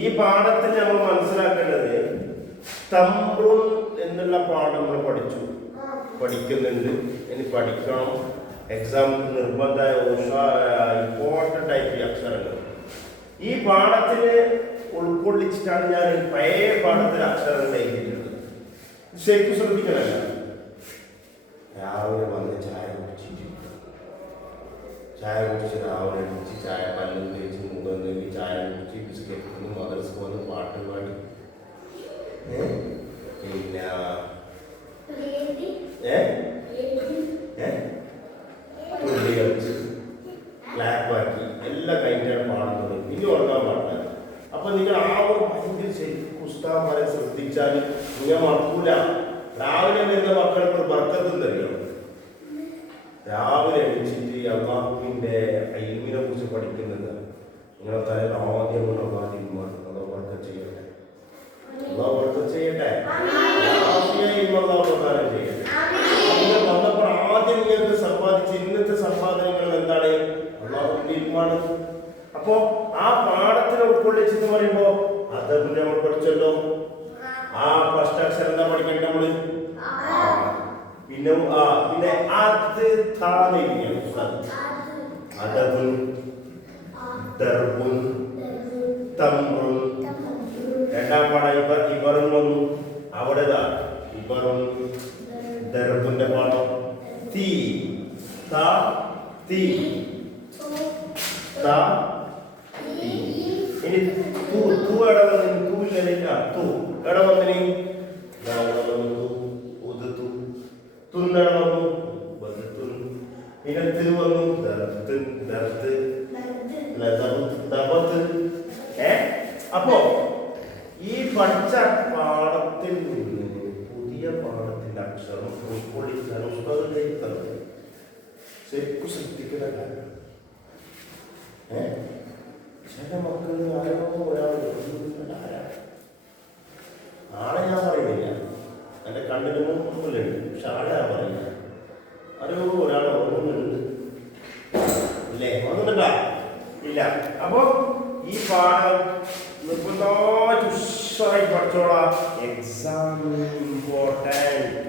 ഈ പാഠത്തിൽ നമ്മൾ മനസ്സിലാക്കേണ്ടത് തംബ്രുൻ എന്നുള്ള പാഠം നമ്മൾ പഠിക്കുന്നുണ്ട്. ഇനി പഠിക്കണം. എക്സാം നിർബന്ധമായ ഇമ്പോർട്ടൻ്റ് ആയിട്ട് അക്ഷരങ്ങൾ ഈ പാഠത്തിൽ ഉൾക്കൊള്ളിച്ചിട്ടാണ് ഞാൻ പഴയ പാഠത്തിൽ അക്ഷരങ്ങൾ എഴുതിയിട്ടുള്ളത്. ശരിക്കും ശ്രദ്ധിക്കണമല്ല. രാവിലെ വന്ന് ചായ കുടിച്ച് രാവിലെ എണീച്ച് ചായ പല്ലും തേച്ച് മുഖം തേച്ച് ചായ കുടിച്ച് ബിസ്ക്കറ്റ് തിന്ന് മദർസ് വന്ന് പാട്ട് പാടി പിന്നെ തുള്ളി കളിച്ച് ക്ലാപ്പാക്കി എല്ലാം കഴിഞ്ഞാണ് പാടുന്നത്. ഇനി ഉറങ്ങാൻ പാടില്ല. അപ്പൊ നിങ്ങൾ ആ ഒരു ഭയങ്കര ശരിക്കും പുസ്തകന്മാരെ ശ്രദ്ധിച്ചാൽ നിങ്ങൾ മറക്കൂല. രാവിലെ വരുന്ന മക്കൾക്ക് ഒരു ബർക്കത്തും തരികയാണ്. രാവിലെ എണീച്ചിട്ട് അള്ളാഹുവിൻ്റെ ഇൽമിനെ കുറിച്ച് പഠിക്കുന്നത് നിങ്ങളെ തലയിൽ ആദ്യം ബർക്കത്ത് ചെയ്യട്ടെ. അള്ളാഹു ബർക്കത്ത് ചെയ്യട്ടെ. പ്രധാനം ചെയ്യട്ടെ. നിങ്ങൾ വന്നപ്പോൾ ആദ്യം നിങ്ങൾക്ക് സമ്പാദിച്ച് ഇന്നത്തെ സമ്പാദനങ്ങൾ എന്താണ്? അള്ളാഹുവിൻ്റെ ഇൽമാണ്. അപ്പോ ആ പാഠത്തിനെ ഉൾക്കൊള്ളിച്ചെന്ന് പറയുമ്പോ അത് നമ്മൾ പഠിച്ചല്ലോ. ആ ഫസ്റ്റ് അക്ഷരം എന്താ പഠിക്കേണ്ടത് നമ്മള്? പിന്നെ അത് അദബുൻ ദർബുൻ തംറുൻ. രണ്ടാം പാഠം ഇബറുൻ വന്നു. അവിടെ ഇബറുൻ ദർബുന്റെ പാഠം തീ തീ ഇനി തൂ എവിടെ വന്നു? തൂല്ല തൂ എവിടെ വന്നിനി? പിന്നെ വന്നു അപ്പോ ഈ പഠിച്ച പാഠത്തിൽ നിന്ന് പുതിയ പാഠത്തിന്റെ അക്ഷരം ഉൾക്കൊള്ളിക്കാനും ശരിക്കും ശ്രദ്ധിക്കുന്ന കാര്യം. ചില മക്കൾ ആരോ ഒരാൾ ആളെ ഞാൻ പറയുന്നില്ല, എൻ്റെ കണ്ണിന് മുമ്പിലുണ്ട്. പക്ഷെ ആളെ ഞാൻ പറയുന്നില്ല. ആരോ ഒരാൾ ഓർമ്മയുണ്ട് ഇല്ലേ? ഓർമ്മയുണ്ടാ? ഇല്ല. അപ്പൊ ഈ പാഠം നിർബന്ധമായിട്ട് ഉഷാറായി പഠിച്ചോളാം. Exam important.